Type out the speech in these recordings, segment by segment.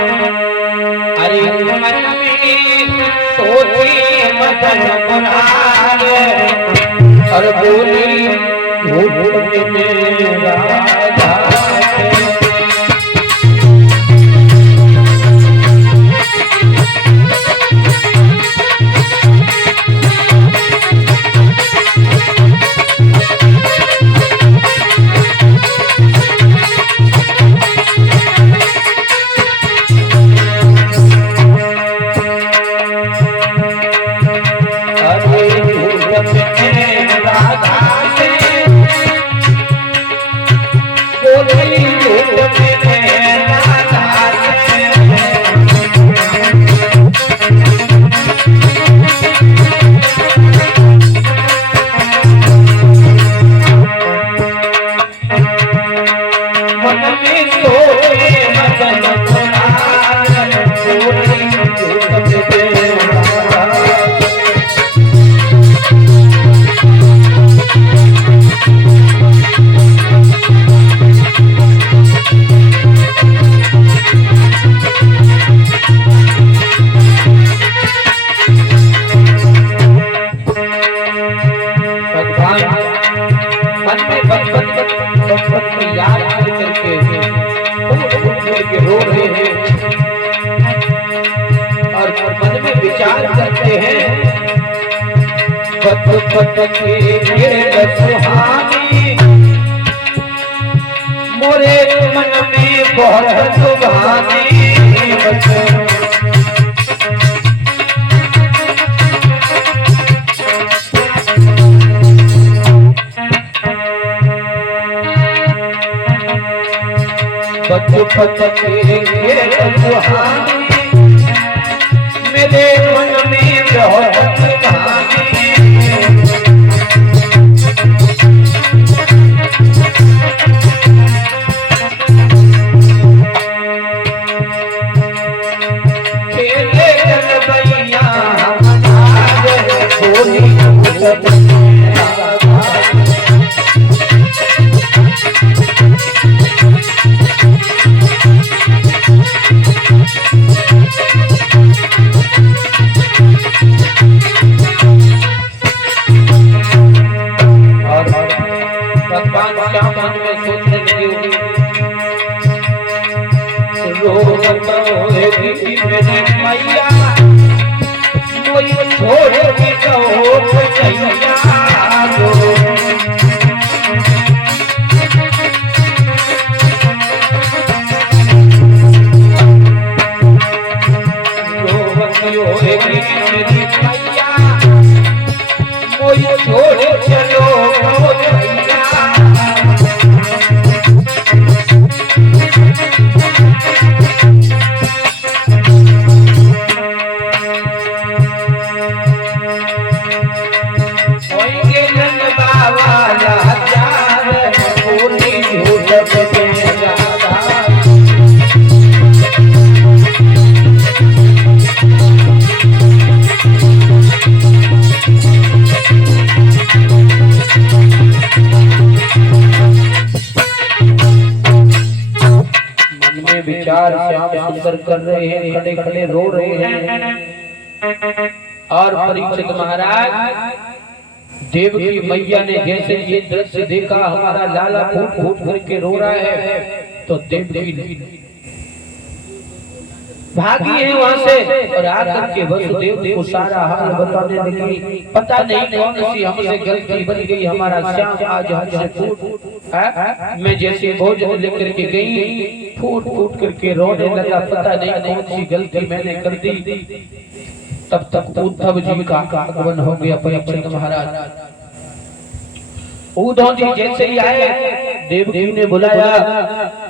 अरे मन में सोचे मदन मुरारे और बोली झूठ मेरा राजा रो रहे हैं और मन में विचार करते हैं सुहानी मोरे मन में बहुत सुहानी मेरे मन में बहुत विचार श्याम सुंदर कर रहे हैं, खड़े खड़े रो रहे हैं। और परीक्षित महाराज देव की मैया ने जैसे ये दृश्य देखा, हमारा लाला फूट फूट करके रो रहा है, तो देव की भागी है वहां से और आकर के वसुदेव को सारा हाल बताने लगी। पता नहीं कौन सी हमसे गलती बन गई, हमारा श्याम आज हमसे फूट मैं जैसे भोजन लेकर के गई फूट फूट करके रोने लगा। पता नहीं कौन सी गलती मैंने कर दी। तब तक उद्धव जी का आगमन हो गया। परीक्षित महाराज उद्धव जी जैसे ही आए, देव जी ने बुलाया,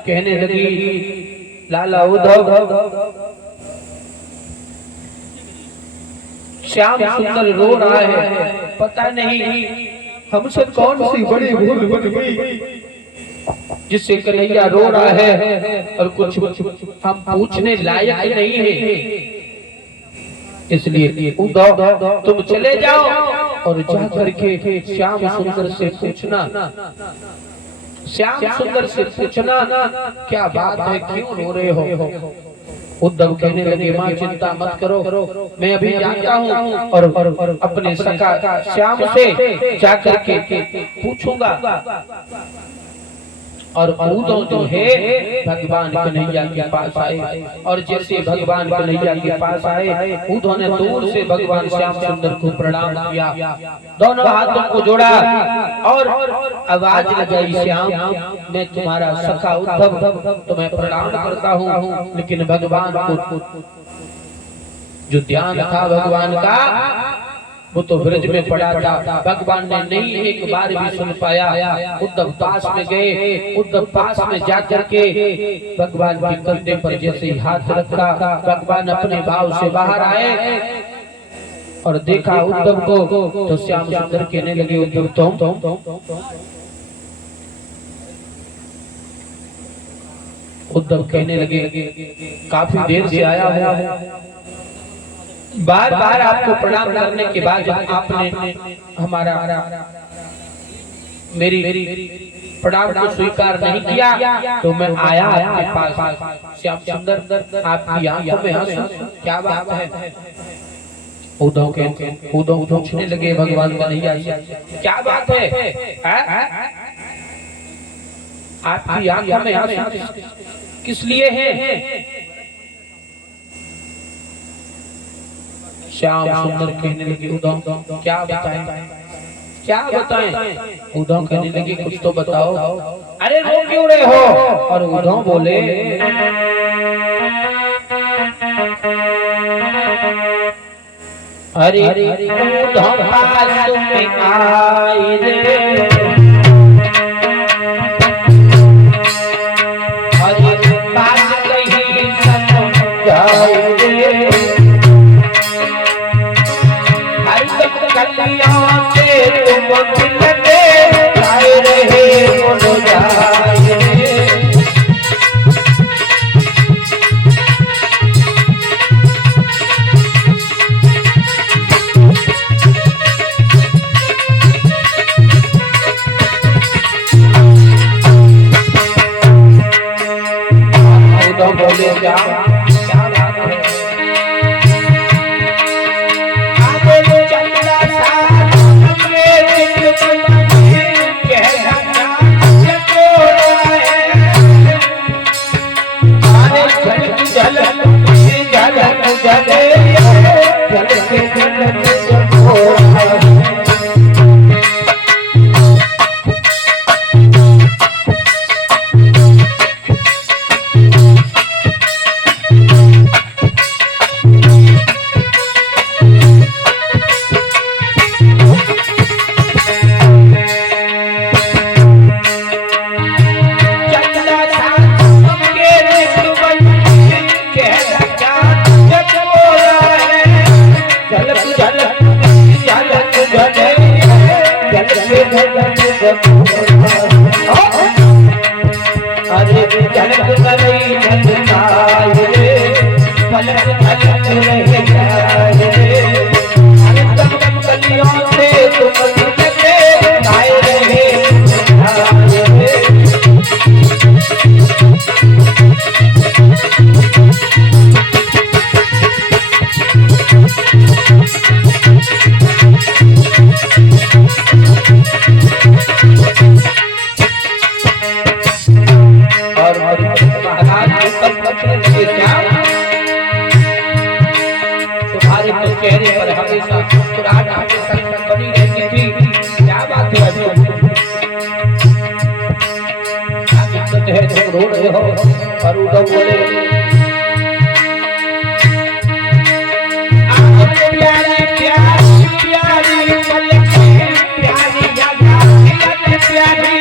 कहने लगी लाला उद्धव श्याम सुंदर रो रहा है, पता नहीं हमसे कौन सी बड़ी भूल बन गई जिससे कन्हैया रो रहा है और कुछ हम पूछने लायक नहीं है। इसलिए उद्धव तुम चले जाओ और जा करके श्याम सुंदर से पूछना, श्याम सुंदर से पूछना क्या बात है, क्यों रो रहे हो। उद्धव कहने लगे मां चिंता मत करो, मैं अभी जानता हूँ और अपने सखा श्याम से जाकर के पूछूंगा। और उद्धव जो है भगवान कन्हैया के पास आए और जैसे भगवान कन्हैया के पास आए उद्धव ने दूर से भगवान श्याम सुंदर को प्रणाम किया, दोनों हाथों को जोड़ा और आवाज लगाई, श्याम मैं तुम्हारा सखा उद्धव तुम्हें प्रणाम करता हूँ। लेकिन भगवान को जो ध्यान था भगवान का वो तो ब्रज में पड़ा था, भगवान ने नहीं एक बार भी सुन पाया। उद्धव पास में गए, उद्धव पास में जाकर के भगवान के कंधे पर जैसे हाथ रखा, भगवान अपने भाव से बाहर आए और देखा उद्धव को तो श्याम सुंदर कहने लगे उद्धव तुम उद्धव कहने लगे काफी देर से आया है, बार बार आपको प्रणाम करने के बाद जब आपने हमारा मेरी प्रणाम को स्वीकार नहीं किया तो मैं आया आपके पास। श्याम सुंदर आपकी आंखों में आंसू, क्या बात है? उद्धव पूछने लगे भगवान कन्हैया क्या बात है? आपकी आंखों में आंसू किस लिए है? श्याम सुंदर कहने लगे उद्धव क्या बताएं, क्या बताएं? उद्धव कहने लगे कुछ तो बताओ। अरे रो क्यों रहे हो? और उद्धव बोले अरे उद्धव पास में आए रे, अरे बात कही समझाए रे, कलियों से तुम मिलते आए रहे बोलो जाए उद्धव बोले क्या चेहरे पर हमेशा मुस्कुराहट हमेशा बनी रहती थी। क्या बात है अभी है तुम रो रहे हो? और उद्धव बोले प्यारी प्यारी प्यारी प्यारी प्यारी प्यारी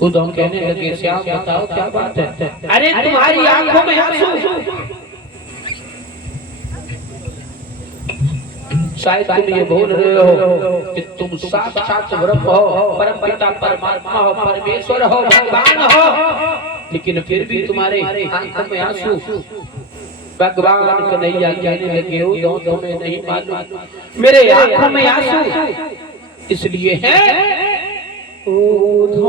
उद्धव कहने लगे श्याम बताओ क्या बात है। अरे तुम्हारी आंखों में आंसू, शायद तुम ये भूल रहे हो कि तुम साक्षात ब्रह्म हो, परम पिता परमात्मा हो, परमेश्वर हो, भगवान हो, लेकिन फिर भी तुम्हारे आंखों में आंसू। भगवान कन्हैया कहने लगे उद्धव तुम्हें नहीं मालूम मेरे आंखों में आंसू इसलिए है उद्धव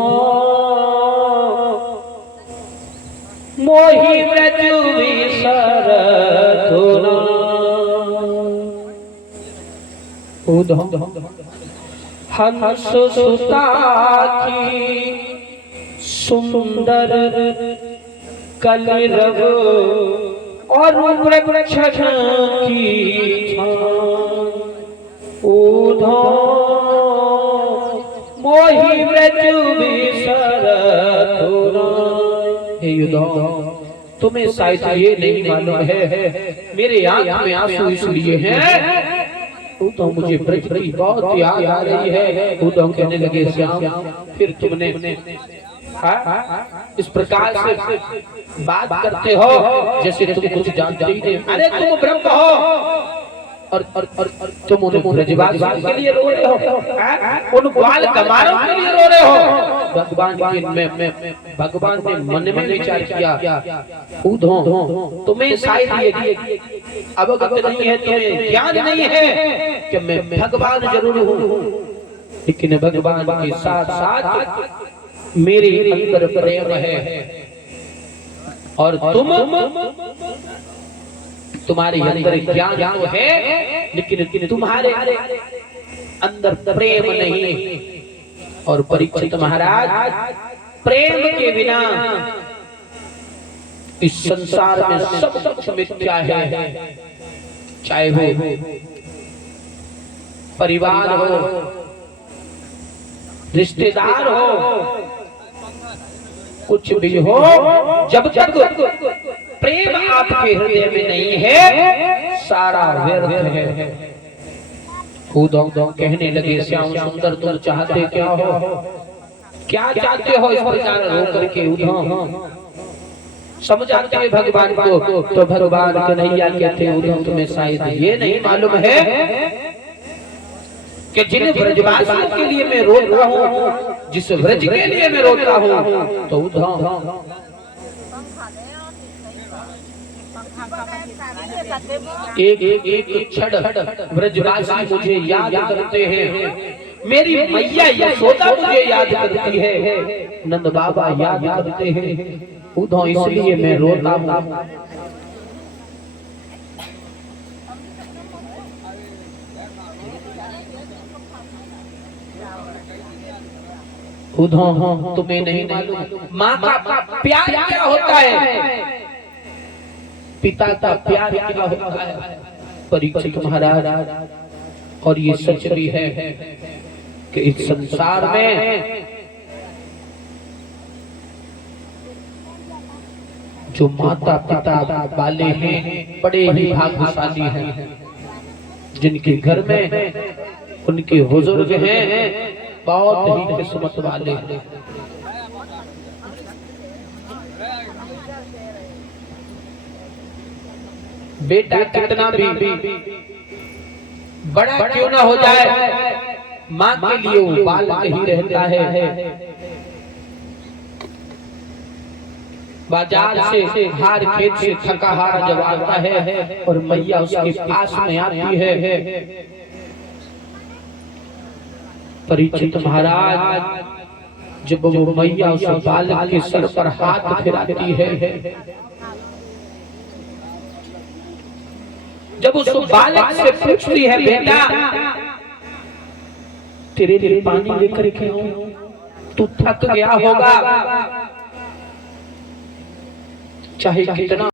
मोहि व्रज विसर धुना। उद्धव हंस सुता की सुंदर कलरव और वृक्ष की छान। उद्धव मोहि व्रज विसर धुना। हे उद्धव तुम्हें शायद ये नहीं मालूम है मेरे आंख में आंसू इसलिए हैं तो मुझे ब्रज की बहुत याद आ रही है। उद्धव कहने लगे श्याम फिर तुमने इस प्रकार से बात करते हो जैसे तुम कुछ जानते ही नहीं। अरे तुम ब्रह्म हो और तुम उन ब्रजवासियों के लिए रो रहे हो, उन ग्वाल कमारों के लिए रो रहे हो। भगवान ने मन में विचार किया उद्धव तुम्हें शायद ये अवगत नहीं है, तुम्हें ज्ञान नहीं है कि मैं भगवान जरूर हूँ, लेकिन भगवान के साथ साथ मेरे अंदर प्रेम है और तुम्हारे अंदर ज्ञान तो है लेकिन तुम्हारे अंदर प्रेम नहीं। और परीक्षित महाराज प्रेम के बिना इस संसार में सब कुछ मिथ्या है, चाहे वो परिवार हो, रिश्तेदार हो, कुछ भी हो, जब तक प्रेम आपके हृदय में नहीं है सारा व्यर्थ है। उद्धव कहने लगे श्याम सुंदर तुम चाहते क्या हो, क्या चाहते हो? इस प्रकार रो करके उद्धव समझाते हैं भगवान को। तो भगवान कन्हैया कहते उद्धव तुम्हें शायद ये नहीं मालूम है कि जिन ब्रजवासियों के लिए मैं रोता हूँ, जिस ब्रज के लिए मैं रोता हूँ, तो उद्धव एक क्षण ब्रजवासी मुझे याद करते हैं, मेरी मैया यशोदा मुझे याद करती है, नंद बाबा याद करते हैं। उद्धव इसलिए मैं रोता हूँ। उद्धव तुम्हें नहीं मालूम माँ का प्यार क्या होता है, पिता का प्यार क्या होता है। परीक्षित महाराज और ये सच भी है कि इस संसार में जो माता पिता वाले हैं बड़े ही भाग्यशाली हैं, जिनके घर में उनके बुजुर्ग हैं बहुत ही किस्मत वाले हैं। बेटा कितना भी बड़ा क्यों ना हो जाए, माँ के लिए वो बालक ही रहता है। बाजार से हार खेत से थका हारा जब आता है और मैया उसके पास में आती है। परीक्षित महाराज जब वो मैया उस बालक के सर पर हाथ फिराती है, जब उस बालक से पूछती है बेटा तेरे लिए पानी लेकर के आऊं, तू थक गया होगा, चाहे कितना